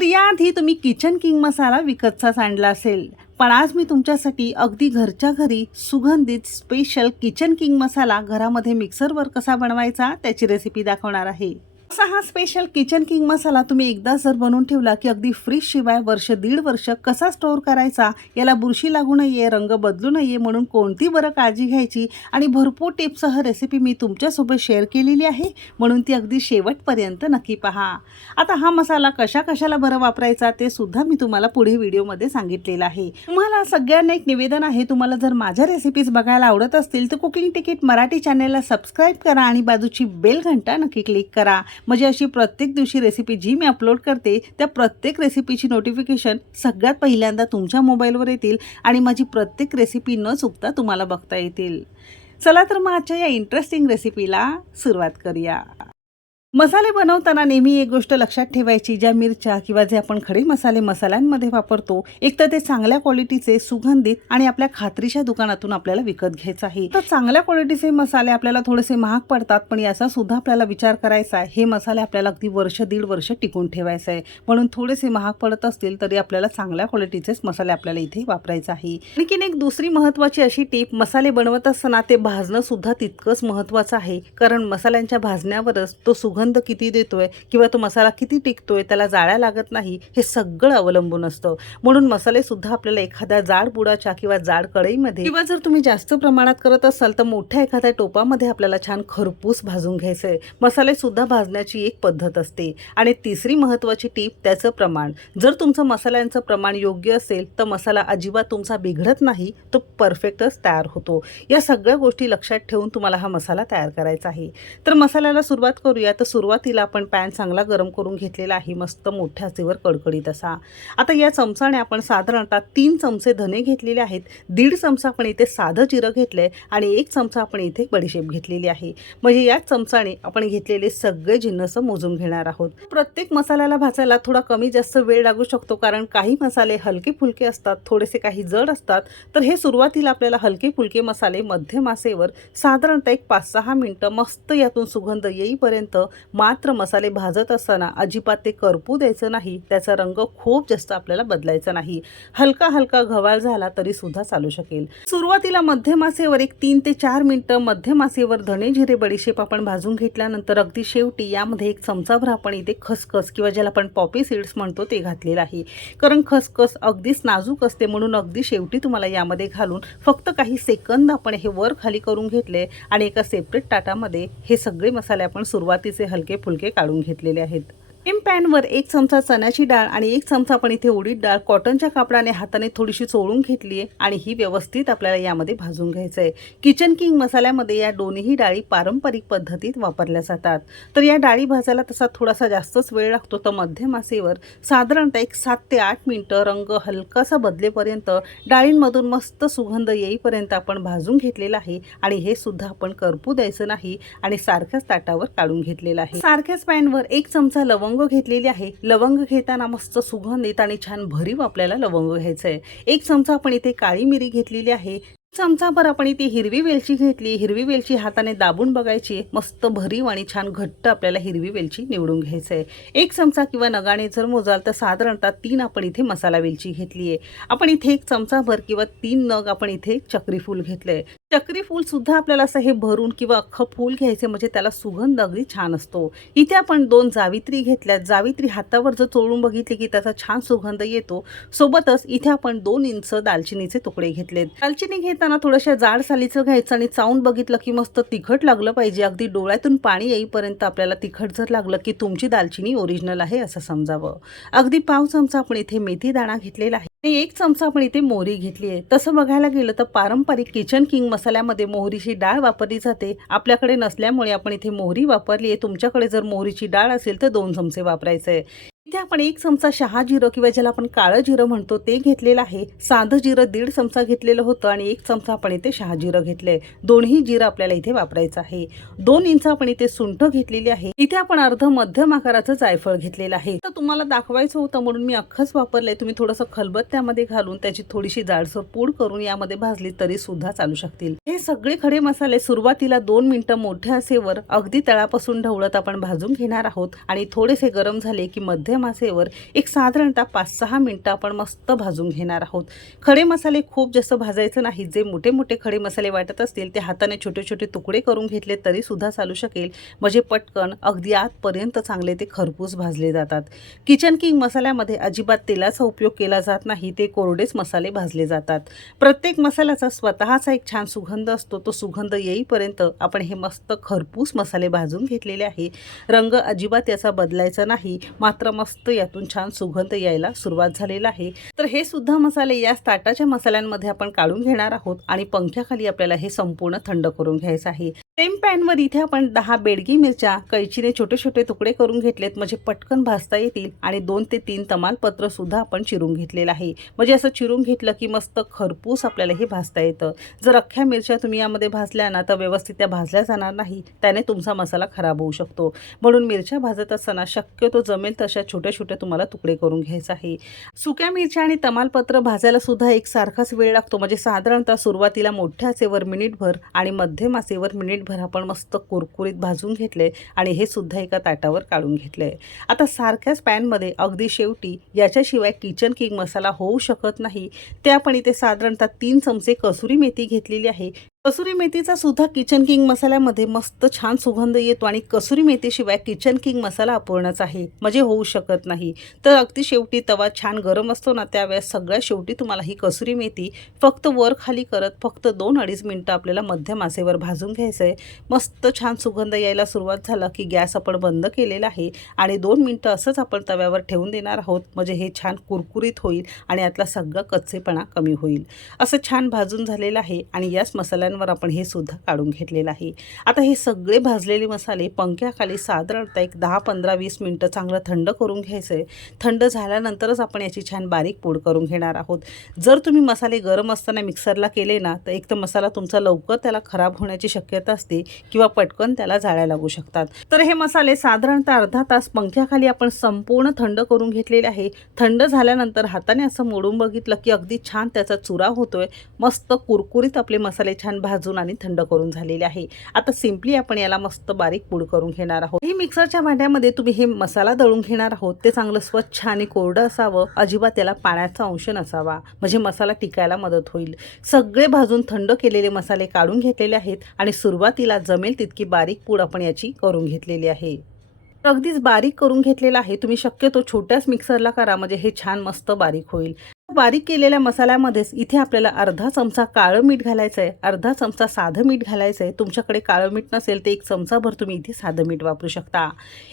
तर याआधी तुम्ही किचन किंग मसाला विकतचा आणला असेल. पण आज मी तुमच्यासाठी अगदी घरच्या घरी सुगंधित स्पेशल किचन किंग मसाला घरामध्ये मिक्सरवर कसा बनवायचा त्याची रेसिपी दाखवणार आहे. असा हा स्पेशल किचन किंग मसाला तुम्ही एकदा जर बनवून ठेवला की अगदी फ्रीज शिवाय वर्ष दीड वर्ष कसा स्टोअर करायचा? याला बुरशी लागू नये रंग बदलू नये म्हणून कोणती बरं काळजी घ्यायची? आणि भरपूर टिप्ससह रेसिपी मी तुमच्यासोबत शेअर केलेली आहे. म्हणून ती अगदी शेवटपर्यंत नक्की पहा. आता हा मसाला कशा कशाला बरं वापरायचा ते सुद्धा मी तुम्हाला पुढे व्हिडिओमध्ये सांगितलेलं आहे. तुम्हाला सगळ्यांना एक निवेदन आहे. तुम्हाला जर माझ्या रेसिपीज बघायला आवडत असतील तर कुकिंग तिकीट मराठी चॅनेलला सबस्क्राईब करा आणि बाजूची बेल घंटा नक्की क्लिक करा. म्हणजे अशी प्रत्येक दिवशी रेसिपी जी मी अपलोड करते त्या प्रत्येक रेसिपीची नोटिफिकेशन सगळ्यात पहिल्यांदा तुमच्या मोबाईलवर येतील आणि माझी प्रत्येक रेसिपी न चुकता तुम्हाला बघता येतील. चला तर मग आजच्या या इंटरेस्टिंग रेसिपीला सुरुवात करूया. मसाले बनवताना नेहमी एक गोष्ट लक्षात ठेवायची ज्या मिरच्या किंवा जे आपण खडे मसाले मसाल्यांमध्ये वापरतो एक तर ते चांगल्या क्वालिटीचे सुगंधित आणि आपल्या खात्रीच्या दुकानातून आपल्याला विकत घ्यायचं आहे. तर चांगल्या क्वालिटीचे मसाले आपल्याला थोडेसे महाग पडतात पण याचा सुद्धा आपल्याला विचार करायचा आहे. हे मसाले आपल्याला अगदी वर्ष दीड वर्ष टिकून ठेवायचं आहे. म्हणून थोडेसे महाग पडत असतील तरी आपल्याला चांगल्या क्वालिटीचेच मसाले आपल्याला इथे वापरायचे आहे. आणखीन एक दुसरी महत्त्वाची अशी टीप मसाले बनवत असताना ते भाजणं सुद्धा तितकंच महत्त्वाचं आहे. कारण मसाल्यांच्या भाजण्यावरच तो सुगंध किती देतोय किंवा तो मसाला किती टिकतोय त्याला जाळ्या लागत नाही हे सगळं अवलंबून असतं. म्हणून मसाले सुद्धा आपल्याला एखाद्या जाड बुडाच्या किंवा जाड कढईमध्ये किंवा जर तुम्ही जास्त प्रमाणात करत असाल तर मोठ्या एखाद्या टोपामध्ये आपल्याला छान खरपूस भाजून घ्यायचं आहे मसाले सुद्धा भाजण्याची एक पद्धत असते. आणि तिसरी महत्त्वाची टीप त्याचं प्रमाण. जर तुमचं मसाल्यांचं प्रमाण योग्य असेल तर मसाला अजिबात तुमचा बिघडत नाही तो परफेक्टच तयार होतो. या सगळ्या गोष्टी लक्षात ठेवून तुम्हाला हा मसाला तयार करायचा आहे. तर मसाल्याला सुरुवात करूया. तर सुरुवातीला आपण पॅन चांगला गरम करून घेतलेला आहे मस्त मोठ्या आचेवर कडकडीत असा. आता या चमचाने आपण साधारणतः तीन चमचे धने घेतलेले आहेत. दीड चमचा आपण इथे साधं जिरं घेतलं आहे आणि एक चमचा आपण इथे बडीशेप घेतलेली आहे. म्हणजे याच चमचाने आपण घेतलेले सगळे जिन्नस मोजून घेणार आहोत. प्रत्येक मसाल्याला भाजायला थोडा कमी जास्त वेळ लागू शकतो कारण काही मसाले हलके फुलके असतात थोडेसे काही जड असतात. तर हे सुरुवातीला आपल्याला हलके फुलके मसाले मध्यम आसेवर साधारणतः एक पाच सहा मिनटं मस्त यातून सुगंध येईपर्यंत मात्र मसाले भाजत असताना अजिबात ते करपू द्यायचं नाही. त्याचा रंग खूप जास्त आपल्याला बदलायचा नाही. हलका हलका घवाळ झाला तरी सुद्धा चालू शकेल. सुरुवातीला मध्यम आसेवर एक तीन ते चार मिनटं मध्यम आसेवर धणे जिरे बडीशेप आपण भाजून घेतल्यानंतर अगदी शेवटी यामध्ये एक चमचाभर आपण इथे खसखस किंवा ज्याला आपण पॉपी सीड्स म्हणतो ते घातलेलं आहे. कारण खसखस अगदीच नाजूक असते म्हणून अगदी शेवटी तुम्हाला यामध्ये घालून फक्त काही सेकंद आपण हे वर खाली करून घेतले आणि एका सेपरेट ताटामध्ये हे सगळे मसाले आपण सुरुवातीचे हलके फुलके काढून घेतलेले आहेत. सेम पॅनवर एक चमचा चण्याची डाळ आणि एक चमचा आपण इथे उडीद डाळ कॉटनच्या कापडाने हाताने थोडीशी चोळून घेतली आहे आणि ही व्यवस्थित आपल्याला यामध्ये भाजून घ्यायचं आहे किचन किंग मसाल्यामध्ये या दोन्ही डाळी पारंपरिक पद्धतीत वापरल्या जातात. तर या डाळी भाजायला तसा थोडासा जास्तच वेळ लागतो. तर मध्यम आसेवर साधारणतः एक सात ते आठ मिनटं रंग हलकासा बदलेपर्यंत डाळींमधून मस्त सुगंध येईपर्यंत आपण भाजून घेतलेला आहे आणि हे सुद्धा आपण करपू द्यायचं नाही आणि सारख्याच ताटावर काढून घेतलेलं आहे. सारख्याच पॅनवर एक चमचा लवंग लवंग घेतलेली आहे. लवंग घेताना मस्त सुगंधित आणि छान भरीव आपल्याला लवंग घ्यायचं आहे एक चमचा आपण इथे काळी मिरी घेतलेली आहे. चमचाभर आपण इथे हिरवी वेलची घेतली. हिरवी वेलची हाताने दाबून बघायची. मस्त भरीव आणि छान घट्ट आपल्याला हिरवी वेलची निवडून घ्यायचं आहे एक चमचा किंवा नगाने जर मोजाल तर साधारणतः तीन आपण इथे मसाला वेलची घेतली आहे आपण इथे एक चमचाभर किंवा तीन नग आपण इथे चक्रीफूल घेतलं आहे चक्री फूल सुद्धा आपल्याला असं हे भरून किंवा अख्खं फूल घ्यायचे म्हणजे त्याला सुगंध अगदी छान असतो. इथे आपण दोन जावित्री घेतल्यात. जावित्री हातावर जर चोळून बघितली की त्याचा छान सुगंध येतो. सोबतच इथे आपण दोन इंच दालचिनीचे तुकडे घेतलेत. दालचिनी घेत घेताना थोड्याशा जाड सालीचं घ्यायचं आणि चावून बघितलं की मस्त तिखट लागलं पाहिजे. अगदी डोळ्यातून पाणी येईपर्यंत आपल्याला तिखट जर लागलं की तुमची दालचिनी ओरिजिनल आहे असं समजावं. अगदी पाव चमचा आपण इथे मेथी दाणा घेतलेला आहे. आणि एक चमचा आपण इथे मोहरी घेतली आहे. तसं बघायला गेलं तर पारंपरिक किचन किंग मसाल्यामध्ये मोहरीची डाळ वापरली जाते. आपल्याकडे नसल्यामुळे आपण इथे मोहरी वापरली आहे. तुमच्याकडे जर मोहरीची डाळ असेल तर दोन चमचे वापरायचे आहे. इथे आपण एक चमचा शहा जिरं किंवा ज्याला आपण काळं जिरं म्हणतो ते घेतलेलं आहे. साधं जिरं दीड चमचा घेतलेलं होतं आणि एक चमचा आपण इथे शहा जिरं घेतलंय. दोन्ही जिरं आपल्याला इथे वापरायचं आहे. दोन इंच आपण इथे सुंठ घेतलेली आहे. इथे आपण अर्ध मध्यम आकाराचं जायफळ घेतलेलं आहे. तर तुम्हाला दाखवायचं होतं म्हणून मी अख्खच वापरलंय. तुम्ही थोडंसं खलबत्त्यामध्ये घालून त्याची थोडीशी जाडसर पूड करून यामध्ये भाजली तरी सुद्धा चालू शकतील. हे सगळे खडे मसाले सुरुवातीला दोन मिनिटं मोठ्या असेवर अगदी तळापासून ढवळत आपण भाजून घेणार आहोत. आणि थोडेसे गरम झाले की मध्यम मध्यम एक साधारणतः पाच सहा मिनटं आपण मस्त भाजून घेणार आहोत. खडे मसाले खूप जास्त भाजायचं नाही. जे मोठे मोठे खडे मसाले वाटत असतील ते हाताने छोटे छोटे तुकडे करून घेतले तरी सुद्धा चालू शकेल. म्हणजे पटकन अगदी आतपर्यंत चांगले ते खरपूस भाजले जातात. किचन किंग मसाल्यामध्ये अजिबात तेलाचा उपयोग केला जात नाही. ते कोरडेच मसाले भाजले जातात. प्रत्येक मसाल्याचा स्वतःचा एक छान सुगंध असतो. तो सुगंध येईपर्यंत आपण हे मस्त खरपूस मसाले भाजून घेतलेले आहे. रंग अजिबात याचा बदलायचा नाही. मात्र मस्त यातून छान सुगंध यायला सुरुवात झालेला आहे. तर हे सुद्धा मसाले या ताटाच्या मसाल्यांमध्ये आपण काढून घेणार आहोत आणि पंख्याखाली आपल्याला हे संपूर्ण थंड करून घ्यायचं आहे. सेम पॅनवर इथे आपण दहा बेडगी मिरच्या कैचीने छोटे छोटे तुकडे करून घेतलेत म्हणजे पटकन भाजता येतील आणि दोन ते तीन तमालपत्र सुद्धा आपण चिरून घेतलेलं आहे. म्हणजे असं चिरून घेतलं की मस्त खरपूस आपल्याला हे भाजता येतं. जर अख्ख्या मिरच्या तुम्ही यामध्ये भाजल्या ना तर व्यवस्थित त्या भाजल्या जाणार नाही. त्याने तुमचा मसाला खराब होऊ शकतो. म्हणून मिरच्या भाजत असताना शक्यतो जमेल तशा छोट्या छोट्या छोट्या तुम्हाला तुकडे करून घ्यायचं आहे. सुक्या मिरच्या आणि तमालपत्र भाजायला सुद्धा एक सारखाच वेळ लागतो. म्हणजे साधारणतः सुरुवातीला मोठ्या आचेवर मिनिटभर आणि मध्यम आचेवर मिनिटभर आपण मस्त कुरकुरीत भाजून घेतले आणि हे सुद्धा एका ताटावर काढून घेतले. आता सारख्याच पॅनमध्ये अगदी शेवटी याच्याशिवाय किचन किंग मसाला होऊ शकत नाही. ते आपण इथे साधारणतः तीन चमचे कसुरी मेथी घेतलेली आहे. कसुरी मेथीचा सुद्धा किचन किंग मसाल्यामध्ये मस्त छान सुगंध येतो आणि कसुरी मेथीशिवाय किचन किंग मसाला अपूर्णच आहे. म्हणजे होऊ शकत नाही. तर अगदी शेवटी तवा छान गरम असतो ना त्यावेळेस सगळ्यात शेवटी तुम्हाला ही कसुरी मेथी फक्त वर खाली करत फक्त दोन अडीच मिनटं आपल्याला मध्यम आचेवर भाजून घ्यायचं आहे. मस्त छान सुगंध यायला सुरुवात झाला की गॅस आपण बंद केलेला आहे आणि दोन मिनटं असंच आपण तव्यावर ठेवून देणार आहोत. म्हणजे हे छान कुरकुरीत होईल आणि यातला सगळा कच्चेपणा कमी होईल. असं छान भाजून झालेलं आहे आणि याच मसाल्यांवर आपण हे सुद्धा काढून घेतलेलं आहे. आता हे सगळे भाजलेले मसाले पंख्याखाली साधारणतः एक दहा पंधरा वीस मिनटं चांगलं थंड करून घ्यायचं आहे. थंड झाल्यानंतरच आपण याची छान बारीक पूड करून घेणार आहोत. जर तुम्ही मसाले गरम असताना मिक्सरला केले ना तर एक तर मसाला तुमचा लवकर त्याला खराब होण्याची शक्यता असते किंवा पटकन त्याला जाळ्या लागू शकतात. तर हे मसाले साधारणतः अर्धा तास पंख्याखाली आपण संपूर्ण थंड करून घेतलेले आहे. थंड झाल्यानंतर हाताने असं मोडून बघितलं की अगदी छान त्याचा चुरा होतोय. मस्त कुरकुरीत आपले मसाले छान भाजून आणि थंड करून झालेले आहे. आता सिम्पली आपण याला मस्त बारीक पूड करून घेणार आहोत. ही मिक्सरच्या भांड्यामध्ये तुम्ही हे मसाला दळून घेणार आहोत. ते चांगलं स्वच्छ आणि कोरडं असावं. अजिबात त्याला पाण्याचा अंश नसावा. म्हणजे मसाला टिकायला मदत होईल. सगळे भाजून थंड केलेले मसाले काढून घेतलेले आहेत आणि सुरुवातीला जमेल तितकी बारीक पूड आपण याची करून घेतलेली आहे. अगदीच बारीक करून घेतलेला आहे. तुम्ही शक्यतो छोट्याच मिक्सरला करा. म्हणजे हे छान मस्त बारीक होईल. बारीक केलेल्या मसाल्यामध्येच इथे आपल्याला अर्धा चमचा काळं मीठ घालायचं आहे अर्धा चमचा साधं मीठ घालायचं आहे तुमच्याकडे काळं मीठ नसेल तर एक चमचाभर तुम्ही इथे साधं मीठ वापरू शकता.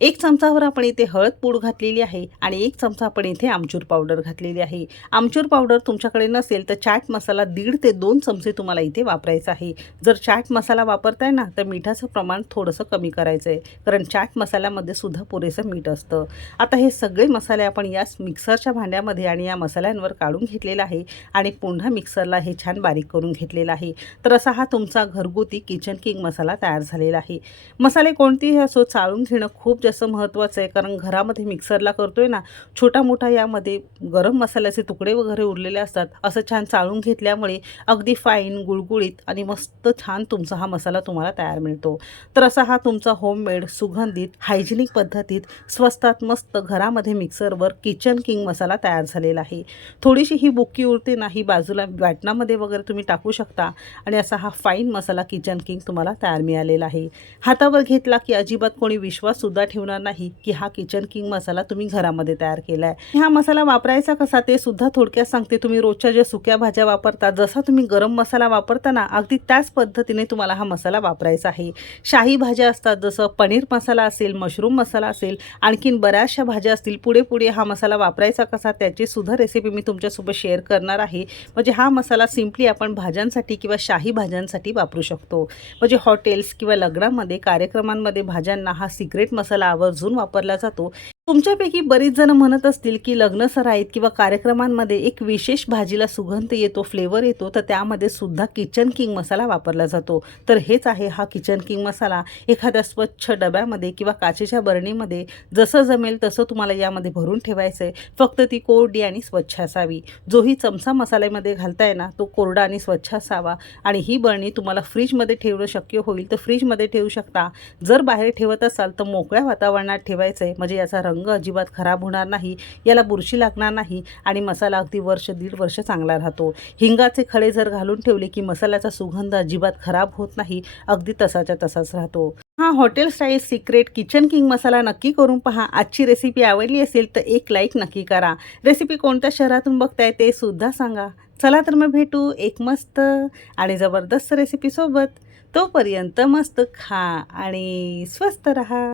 एक चमचाभर आपण इथे हळद पूड घातलेली आहे आणि एक चमचा आपण इथे आमचूर पावडर घातलेली आहे. आमचूर पावडर तुमच्याकडे नसेल तर चाट मसाला दीड ते दोन चमचे तुम्हाला इथे वापरायचा आहे. जर चाट मसाला वापरताय ना तर मिठाचं प्रमाण थोडंसं कमी करायचं आहे कारण चाट मसाल्यामध्ये सुद्धा पुरेसं मीठ असतं. आता हे सगळे मसाले आपण याच मिक्सरच्या भांड्यामध्ये आणि या मसाल्यांवर काढून घेतलेला आहे आणि पुन्हा मिक्सरला हे छान बारीक करून घेतलेला आहे. तर असा हा तुमचा घरगुती किचन किंग मसाला तयार झालेला आहे. मसाले कोणतेही असो चाळून घेणं खूप जास्त महत्त्वाचं आहे कारण घरामध्ये मिक्सरला करतोय ना छोटा मोठा यामध्ये गरम मसाल्याचे तुकडे वगैरे उरलेले असतात. असं छान चाळून घेतल्यामुळे अगदी फाईन गुळगुळीत आणि मस्त छान तुमचा हा मसाला तुम्हाला तयार मिळतो. तर असा हा तुमचा होममेड सुगंधित हायजेनिक पद्धतीत स्वस्तात मस्त घरामध्ये मिक्सरवर किचन किंग मसाला तयार झालेला आहे. थोडीशी ही बुक्की उरते ना ही बाजूला वाटणामध्ये वगैरे तुम्ही टाकू शकता. आणि असा हा फाईन मसाला किचन किंग तुम्हाला तयार मिळालेला आहे. हातावर घेतला की अजिबात कोणी विश्वाससुद्धा ठेवणार नाही की हा किचन किंग मसाला तुम्ही घरामध्ये तयार केला आहे हा मसाला वापरायचा कसा ते सुद्धा थोडक्यात सांगते. तुम्ही रोजच्या ज्या सुक्या भाज्या वापरता जसा तुम्ही गरम मसाला वापरता ना अगदी त्याच पद्धतीने तुम्हाला हा मसाला वापरायचा आहे. शाही भाज्या असतात जसं पनीर मसाला असेल मशरूम मसाला असेल आणखीन बऱ्याचशा भाज्या असतील पुढे पुढे हा मसाला वापरायचा कसा त्याची सुद्धा रेसिपी मी तुम तुमच्यासोबत शेअर करणार आहे. म्हणजे हा मसाला सिम्पली आपण भाज्यांसाठी किंवा शाही भाज्यांसाठी वापरू शकतो. म्हणजे हॉटेल्स किंवा लग्नामध्ये कार्यक्रमांमध्ये भाज्यांना हा सिक्रेट मसाला आवर्जून वापरला जातो. तुमच्यापैकी बरीच जण म्हणत असतील की लग्नसराईत किंवा कार्यक्रमांमध्ये एक विशेष भाजीला सुगंध येतो फ्लेवर येतो तर त्यामध्ये सुद्धा किचन किंग मसाला वापरला जातो. तर हेच आहे हा किचन किंग मसाला. एखाद्या स्वच्छ डब्यामध्ये किंवा काचेच्या बरणीमध्ये जसं जमेल तसं तुम्हाला यामध्ये भरून ठेवायचं आहे फक्त ती कोरडी आणि स्वच्छ असावी. जोही चमचा मसाल्यामध्ये घालताय ना तो कोरडा आणि स्वच्छ असावा. आणि ही बरणी तुम्हाला फ्रीजमध्ये ठेवणं शक्य होईल. तर फ्रीजमध्ये ठेवू शकता. जर बाहेर ठेवत असाल तर मोकळ्या वातावरणात ठेवायचं आहे म्हणजे याचा रंग रंग अजिबात खराब होणार नाही याला बुरशी लागणार नाही आणि मसाला अगदी वर्ष दीड वर्ष चांगला राहतो. हिंगाचे खडे जर घालून ठेवले की मसाल्याचा सुगंध अजिबात खराब होत नाही अगदी तसाच्या तसाच राहतो. हा hotel style secret kitchen king masala नक्की करून पहा. आजची रेसिपी आवडली असेल तर एक लाईक नक्की करा. रेसिपी कोणत्या शहरातून बघताय ते सुद्धा सांगा. चला तर मग भेटू एक मस्त आणि जबरदस्त रेसिपीसोबत तोपर्यंत मस्त खा आणि स्वस्त रहा.